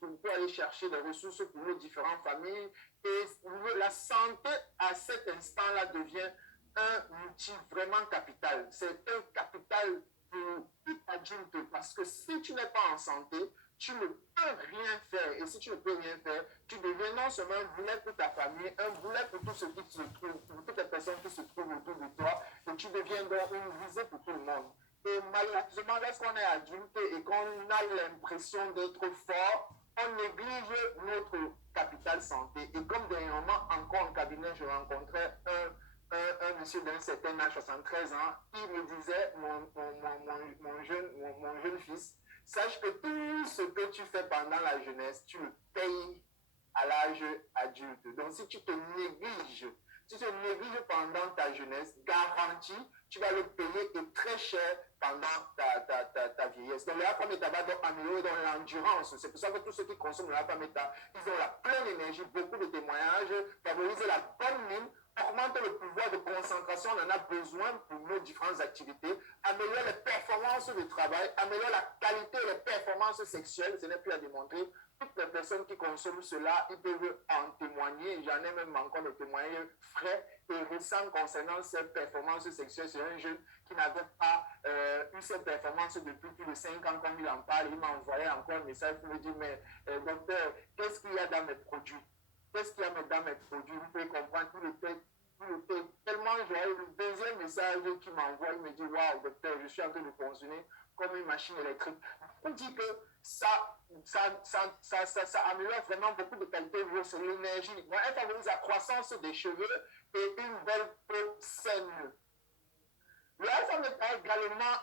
pour aller chercher des ressources pour nos différentes familles. Et la santé, à cet instant-là, devient un outil vraiment capital. C'est un capital pour tout adulte parce que si tu n'es pas en santé, tu ne peux rien faire. Et si tu ne peux rien faire, tu deviens non seulement un boulet pour ta famille, un boulet pour tout ce qui se trouve, pour toutes les personnes qui se trouvent autour de toi, et tu deviens donc une visée pour tout le monde. Et malheureusement, lorsqu'on est adulte et qu'on a l'impression d'être fort, on néglige notre capital santé. Et comme dernièrement, encore en cabinet, je rencontrais un monsieur d'un certain âge, 73 ans, il me disait, mon jeune fils, sache que tout ce que tu fais pendant la jeunesse, tu le payes à l'âge adulte. Donc, si tu te négliges, si tu te négliges pendant ta jeunesse, garantie, tu vas le payer et très cher pendant ta vieillesse. Donc, la femme va donc améliorer dans l'endurance. C'est pour ça que tous ceux qui consomment la femme ils ont la pleine énergie, beaucoup de témoignages, favorisent la bonne mine, augmente le pouvoir de concentration, on en a besoin pour nos différentes activités, améliore les performances de travail, améliore la qualité et les performances sexuelles, ce n'est plus à démontrer. Toutes les personnes qui consomment cela, ils peuvent en témoigner. J'en ai même encore des témoignages frais et récents concernant ces performances sexuelles. C'est un jeune qui n'avait pas eu ces performances depuis plus de 5 ans, comme il en parle. Il m'a envoyé encore un message pour me dire, mais docteur, qu'est-ce qu'il y a dans mes produits? Qu'est-ce qu'il y a dans mes produits? Vous pouvez comprendre, il était tellement joyeux. Le deuxième message qu'il m'envoie, il me dit, waouh, docteur, je suis en train de fonctionner comme une machine électrique. On dit que ça améliore vraiment beaucoup de qualité de l'énergie. Bon, elle favorise la croissance des cheveux et une belle peau saine. Le alpha est également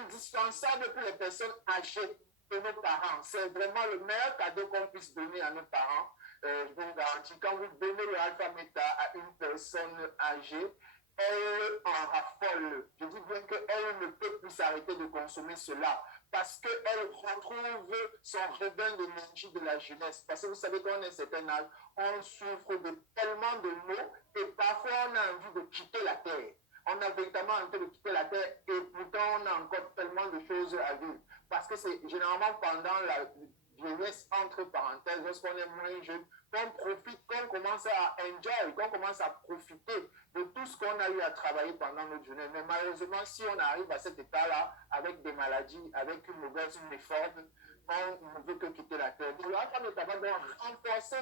indispensable pour les personnes âgées et nos parents. C'est vraiment le meilleur cadeau qu'on puisse donner à nos parents. Je vous garantis, quand vous donnez le alpha méta à une personne âgée, elle en raffole. Je dis bien qu'elle ne peut plus s'arrêter de consommer cela parce qu'elle retrouve son regain d'énergie de la jeunesse. Parce que vous savez, quand on est un certain âge, on souffre de tellement de maux et parfois on a envie de quitter la terre. On a véritablement envie de quitter la terre et pourtant on a encore tellement de choses à vivre. Parce que c'est généralement pendant la jeunesse, entre parenthèses, lorsqu'on est moins jeune, qu'on profite, qu'on commence à enjoy, qu'on commence à profiter de tout ce qu'on a eu à travailler pendant notre jeunesse. Mais malheureusement, si on arrive à cet état-là, avec des maladies, avec une mauvaise méthode, on ne veut que quitter la terre. Donc, la femme est capable de renforcer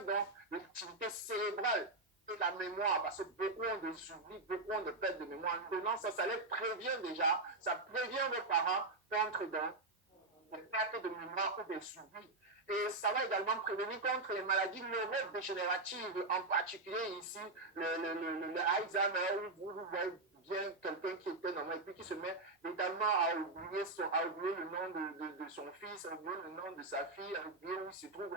l'activité cérébrale et la mémoire, parce que beaucoup ont des oublis, beaucoup ont de pertes de mémoire. En donnant ça, ça les prévient déjà, ça prévient nos parents contre des pertes de mémoire ou des oublis. Et ça va également prévenir contre les maladies neurodégénératives, en particulier ici le Alzheimer, où vous voyez bien quelqu'un qui était normal et puis qui se met notamment à oublier le nom de son fils, à oublier le nom de sa fille, à oublier où il se trouve,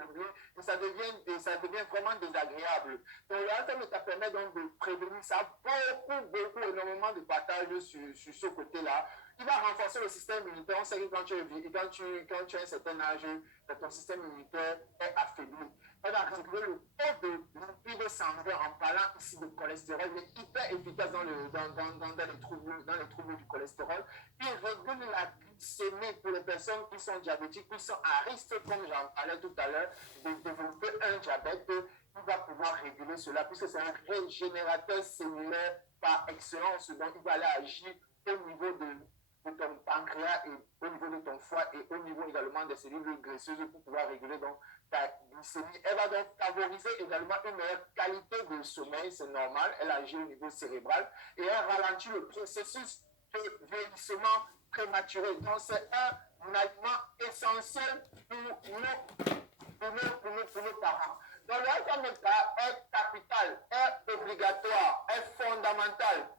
et ça devient vraiment désagréable. Donc l'Alzheimer permet donc de prévenir ça, beaucoup, énormément de partage sur ce côté-là. Il va renforcer le système immunitaire. On sait que quand tu as un certain âge, ton système immunitaire est affaibli. Elle va réguler le taux de lipide sanguin en parlant ici de cholestérol. Il est hyper efficace dans les troubles du cholestérol. Il régule la glycémie pour les personnes qui sont diabétiques, qui sont à risque, comme j'en parlais tout à l'heure, de développer un diabète. Il va pouvoir réguler cela puisque c'est un régénérateur cellulaire par excellence. Donc, il va aller agir au niveau de ton pancréas et au niveau de ton foie et au niveau également des cellules graisseuses pour pouvoir réguler donc ta glycémie. Elle va donc favoriser également une meilleure qualité de sommeil, c'est normal, elle agit au niveau cérébral et elle ralentit le processus de vieillissement prématuré. Donc c'est un aliment essentiel pour nos parents. Donc l'alpha méta est capital, est obligatoire, est fondamental.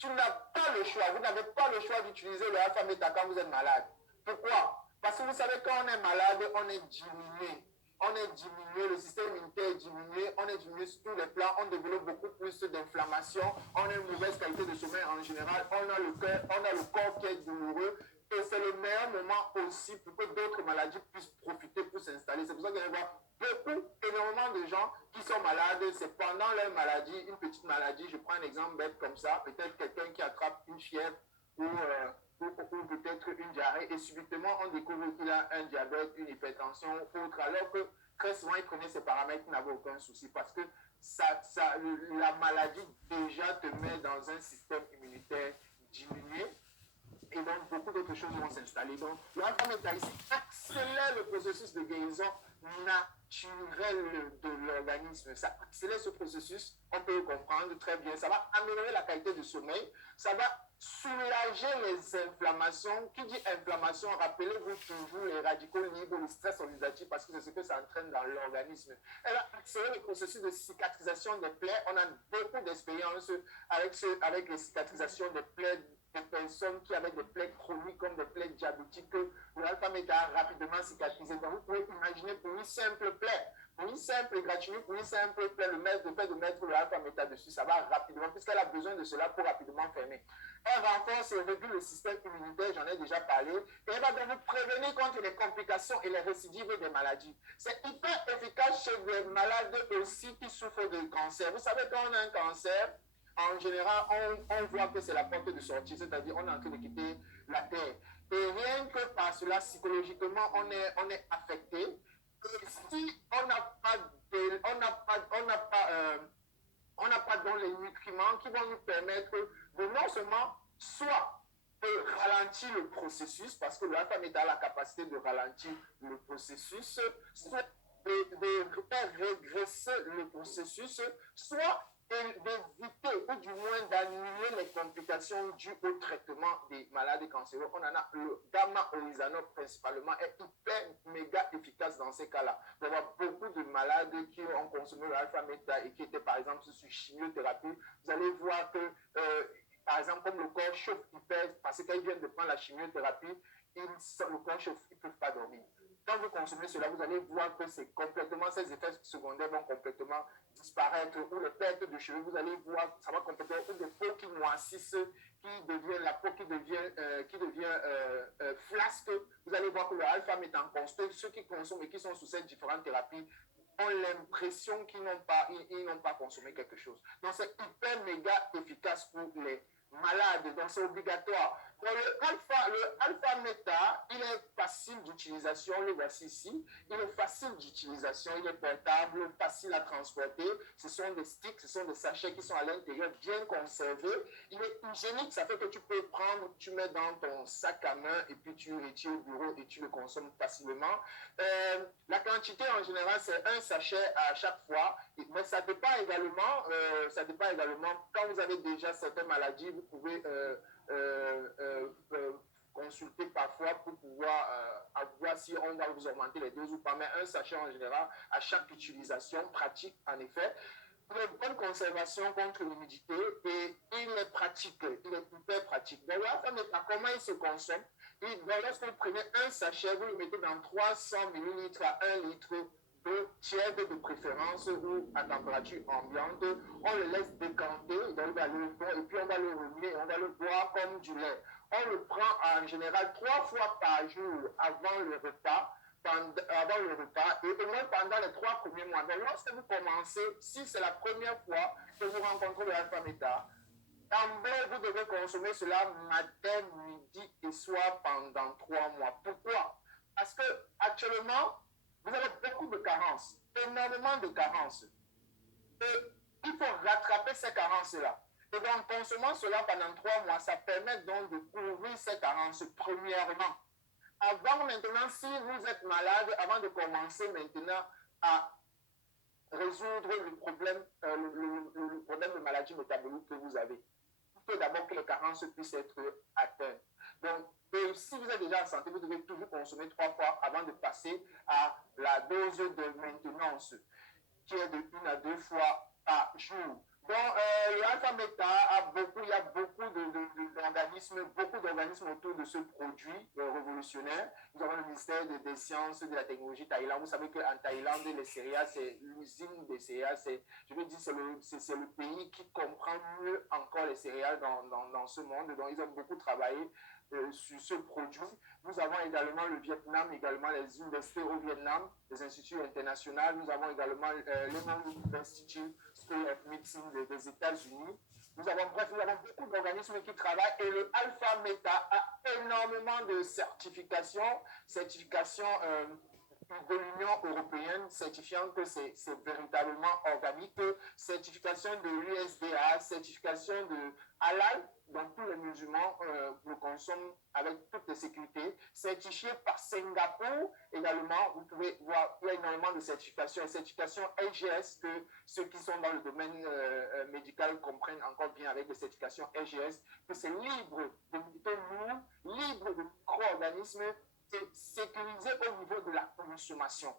Tu n'as pas le choix, vous n'avez pas le choix d'utiliser le alpha méta quand vous êtes malade. Pourquoi? Parce que vous savez, quand on est malade, on est diminué. On est diminué, le système immunitaire est diminué, on est diminué sur tous les plans, on développe beaucoup plus d'inflammation, on a une mauvaise qualité de sommeil en général, on a le corps qui est douloureux. Et c'est le meilleur moment aussi pour que d'autres maladies puissent profiter pour s'installer. C'est pour ça qu'il y a énormément de gens qui sont malades. C'est pendant leur maladie, une petite maladie. Je prends un exemple bête comme ça. Peut-être quelqu'un qui attrape une fièvre ou ou peut-être une diarrhée, et subitement on découvre qu'il a un diabète, une hypertension, autre, alors que très souvent il prenait ces paramètres, il n'avait aucun souci, parce que la maladie déjà te met dans un système immunitaire diminué, et donc beaucoup d'autres choses vont s'installer. Donc l'alpha-méta ici accélère le processus de guérison naturel de l'organisme. Ça accélère ce processus, on peut le comprendre très bien. Ça va améliorer la qualité du sommeil, ça va soulager les inflammations. Qui dit inflammation, rappelez-vous toujours les radicaux libres, le stress oxydatif, parce que c'est ce que ça entraîne dans l'organisme. Elle va accélérer le processus de cicatrisation des plaies. On a beaucoup d'expérience avec les cicatrisations des plaies des personnes qui avaient des plaies chroniques comme des plaies diabétiques, l'alpha-méta a rapidement cicatrisé. Donc vous pouvez imaginer pour une simple plaie, pour une simple égratignure, pour une simple plaie, le fait de mettre l'alpha-méta dessus, ça va rapidement, puisqu'elle a besoin de cela pour rapidement fermer. Elle renforce et régule le système immunitaire, j'en ai déjà parlé, et elle va donc vous prévenir contre les complications et les récidives des maladies. C'est hyper efficace chez des malades aussi qui souffrent de cancer. Vous savez, quand on a un cancer, en général, on voit que c'est la porte de sortie, c'est-à-dire on est en train de quitter la terre. Et rien que par cela, psychologiquement, on est affecté. Et si on n'a pas dans les nutriments qui vont nous permettre de non seulement soit de ralentir le processus, parce que l'alpha-méta a la capacité de ralentir le processus, soit de faire régresser le processus, soit d'éviter ou du moins d'annuler les complications dues au traitement des maladies cancéreuses. On en a le gamma-oryzanol principalement est hyper méga efficace dans ces cas-là. Il y a beaucoup de malades qui ont consommé l'alpha-méta et qui étaient par exemple sous chimiothérapie. Vous allez voir que par exemple comme le corps chauffe hyper parce qu'ils viennent de prendre la chimiothérapie, le corps chauffe, ils ne peuvent pas dormir. Quand vous consommez cela, vous allez voir que c'est complètement, ces effets secondaires vont complètement disparaître, ou les pertes de cheveux, vous allez voir, ça va complètement, ou des peaux qui noircissent, la peau qui devient flasque. Vous allez voir que le alpha-méta en constate, ceux qui consomment et qui sont sous ces différentes thérapies ont l'impression qu'ils n'ont pas consommé quelque chose. Donc c'est hyper méga efficace pour les malades, donc c'est obligatoire. Donc le alpha-méta, il est facile d'utilisation, le voici ici, il est facile d'utilisation, il est portable, facile à transporter, ce sont des sticks, ce sont des sachets qui sont à l'intérieur, bien conservés, il est hygiénique, ça fait que tu peux prendre, tu mets dans ton sac à main et puis tu retires au bureau et tu le consommes facilement. La quantité en général, c'est un sachet à chaque fois, mais ça dépend également, quand vous avez déjà certaines maladies, vous pouvez consulter parfois pour pouvoir voir si on va vous augmenter les doses ou pas, mais un sachet en général à chaque utilisation pratique en effet. Il a une bonne conservation contre l'humidité et il est pratique, il est hyper pratique. Donc l'alpha-méta, comment il se consomme? Lorsque vous prenez un sachet, vous le mettez dans 300 ml à 1 litre d'eau tiède de préférence ou à température ambiante. On le laisse décanter, donc il va le fond et puis on va le remuer et on va le boire comme du lait. On le prend en général 3 fois par jour avant le repas et au moins pendant les 3 premiers mois. Donc lorsque vous commencez, si c'est la première fois que vous rencontrez le alpha-méta, d'emblée, vous devez consommer cela matin, midi et soir pendant 3 mois. Pourquoi? Parce que actuellement, vous avez beaucoup de carences, énormément de carences. Et il faut rattraper ces carences-là. Et donc, en consommant cela pendant 3 mois, ça permet donc de couvrir ces carences premièrement. Avant maintenant, si vous êtes malade, avant de commencer maintenant à résoudre le problème de maladie métabolique que vous avez, il faut d'abord que les carences puissent être atteintes. Donc, et si vous êtes déjà en santé, vous devez toujours consommer 3 fois avant de passer à la dose de maintenance, qui est de 1 à 2 fois par jour. Donc, l'alpha-méta il y a beaucoup d'organismes autour de ce produit révolutionnaire. Nous avons le ministère des Sciences, de la Technologie Thaïlande. Vous savez qu'en Thaïlande, les céréales, c'est l'usine des céréales. C'est le pays qui comprend mieux encore les céréales dans ce monde. Donc, ils ont beaucoup travaillé sur ce produit. Nous avons également le Vietnam, également les universités au Vietnam, les instituts internationaux. Nous avons également le Institute School of Medicine des États-Unis. Nous avons beaucoup d'organismes qui travaillent et le Alpha Meta a énormément de certifications de l'Union européenne certifiant que c'est véritablement organique, certification de l'USDA, certification de halal, donc tous les musulmans le consomment avec toute les sécurités, certifié par Singapour également, vous pouvez voir, il y a énormément de certifications, et certifications LGS que ceux qui sont dans le domaine médical comprennent encore bien avec les certifications LGS, que c'est libre de médicaments lourds, libre de micro-organismes, c'est sécurisé au niveau de la consommation.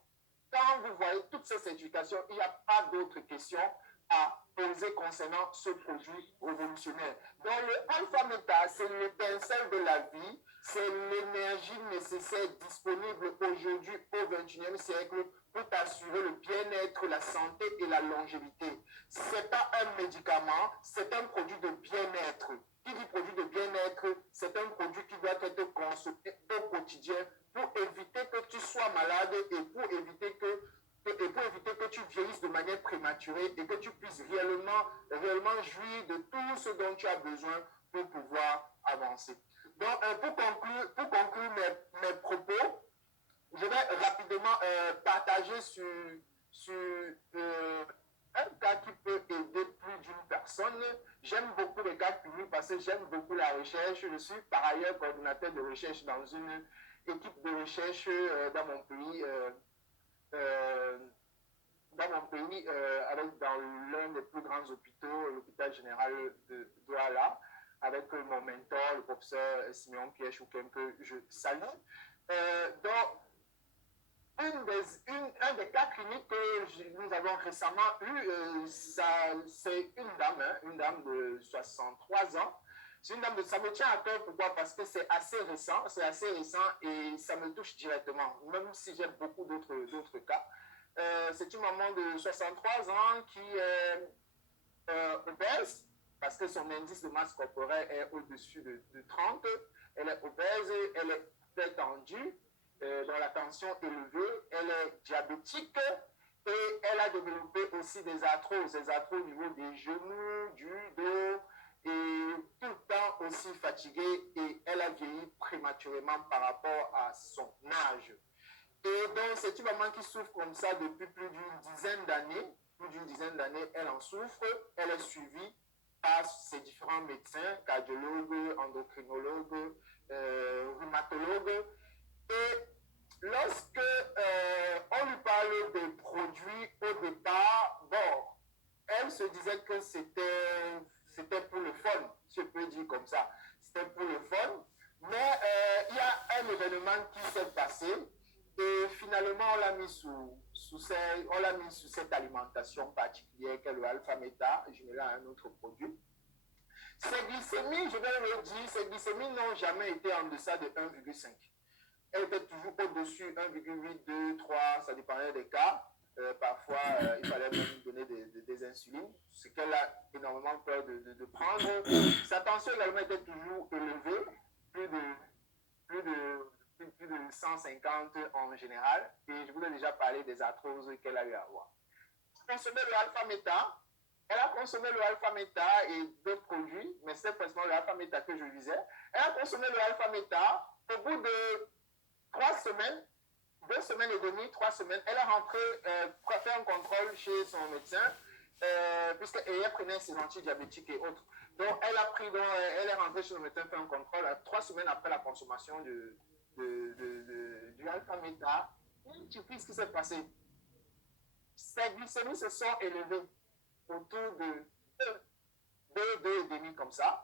Quand vous voyez toutes ces certifications, il n'y a pas d'autres questions à poser concernant ce produit révolutionnaire. Donc le Alpha Meta, c'est l'étincelle de la vie, c'est l'énergie nécessaire disponible aujourd'hui au XXIe siècle pour t'assurer le bien-être, la santé et la longévité. Ce n'est pas un médicament, c'est un produit de bien-être. Qui dit produit de bien-être, c'est un produit qui doit être consommé au quotidien pour éviter que tu sois malade et pour éviter que tu vieillisses de manière prématurée et que tu puisses réellement jouir de tout ce dont tu as besoin pour pouvoir avancer. Donc, pour conclure mes propos, je vais rapidement partager sur un cas qui peut aider plus d'une personne. J'aime beaucoup les cas publics parce que j'aime beaucoup la recherche. Je suis par ailleurs coordinateur de recherche dans une équipe de recherche dans mon pays. Dans l'un des plus grands hôpitaux, l'hôpital général de Douala, avec mon mentor, le professeur Simeon Pierre Chouken, que je salue. Donc, un des cas cliniques que nous avons récemment eu, c'est une dame de 63 ans. C'est une dame ça me tient à cœur, pourquoi? Parce que c'est assez récent et ça me touche directement, même si j'ai beaucoup d'autres cas. C'est une maman de 63 ans qui est obèse, parce que son indice de masse corporelle est au-dessus de 30. Elle est obèse, elle est très tendue, dont la tension est élevée, elle est diabétique et elle a développé aussi des arthroses au niveau des genoux, du dos et tout le temps aussi fatiguée et elle a vieilli prématurément par rapport à son âge. Et donc, c'est une maman qui souffre comme ça depuis plus d'une dizaine d'années. Elle en souffre. Elle est suivie par ses différents médecins, cardiologues, endocrinologues, rhumatologues. Et lorsque on lui parle des produits au départ, bon, elle se disait que c'était pour le fun, si je peux dire comme ça. C'était pour le fun. Mais il y a un événement qui s'est passé. Et finalement, on l'a mis sous cette alimentation particulière qu'est le Alpha Meta, je mets là un autre produit. Ces glycémies, je vais le dire, ces glycémies n'ont jamais été en deçà de 1,5. Elles étaient toujours au-dessus, 1,8, 2, 3, ça dépendait des cas. Parfois, il fallait même donner des insulines, ce qu'elle a énormément peur de prendre. Sa tension également était toujours élevée, plus de 150 en général, et je vous ai déjà parlé des arthroses qu'elle a eu à avoir. Consommer le Alpha Meta, elle a consommé le Alpha Meta et d'autres produits, mais c'est précisément le Alpha Meta que je visais. Elle a consommé le Alpha Meta, au bout de 3 semaines, 2 semaines et demie, 3 semaines, elle est rentrée pour faire un contrôle chez son médecin, puisqu'elle prenait ses antidiabétiques et autres. Donc, elle est rentrée chez le médecin faire un contrôle 3 semaines après la consommation du Alpha Meta. Tu sais ce qui s'est passé. Ses glycémies se sont élevées autour de 2,5 comme ça.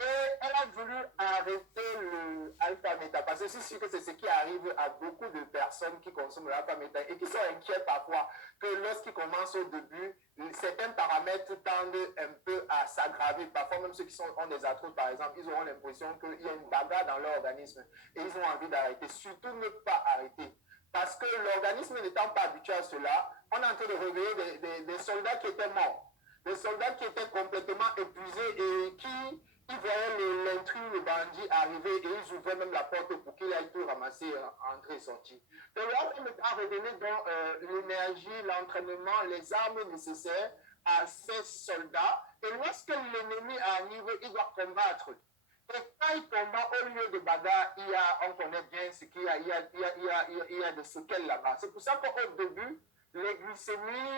Et elle a voulu arrêter le Alpha Meta parce que c'est sûr que c'est ce qui arrive à beaucoup de personnes qui consomment l'Alpha Meta et qui sont inquiets parfois que lorsqu'ils commencent au début, certains paramètres tendent un peu à s'aggraver. Parfois même ceux qui ont des arthroses par exemple, ils auront l'impression qu'il y a une bagarre dans leur organisme et ils ont envie d'arrêter. Surtout ne pas arrêter. Parce que l'organisme n'étant pas habitué à cela, on est en train de réveiller des soldats qui étaient morts. Des soldats qui étaient complètement épuisés et qui ils voyaient l'intrus, le bandit arriver et ils ouvraient même la porte pour qu'il aille tout ramasser, entrer et sortir. Donc là, on a redonné l'énergie, l'entraînement, les armes nécessaires à ses soldats. Et lorsque l'ennemi arrive, il doit combattre. Et quand il combat au lieu de bagarre, on connaît bien ce qu'il y a, il y a des séquelles là-bas. C'est pour ça qu'au début, les glycémies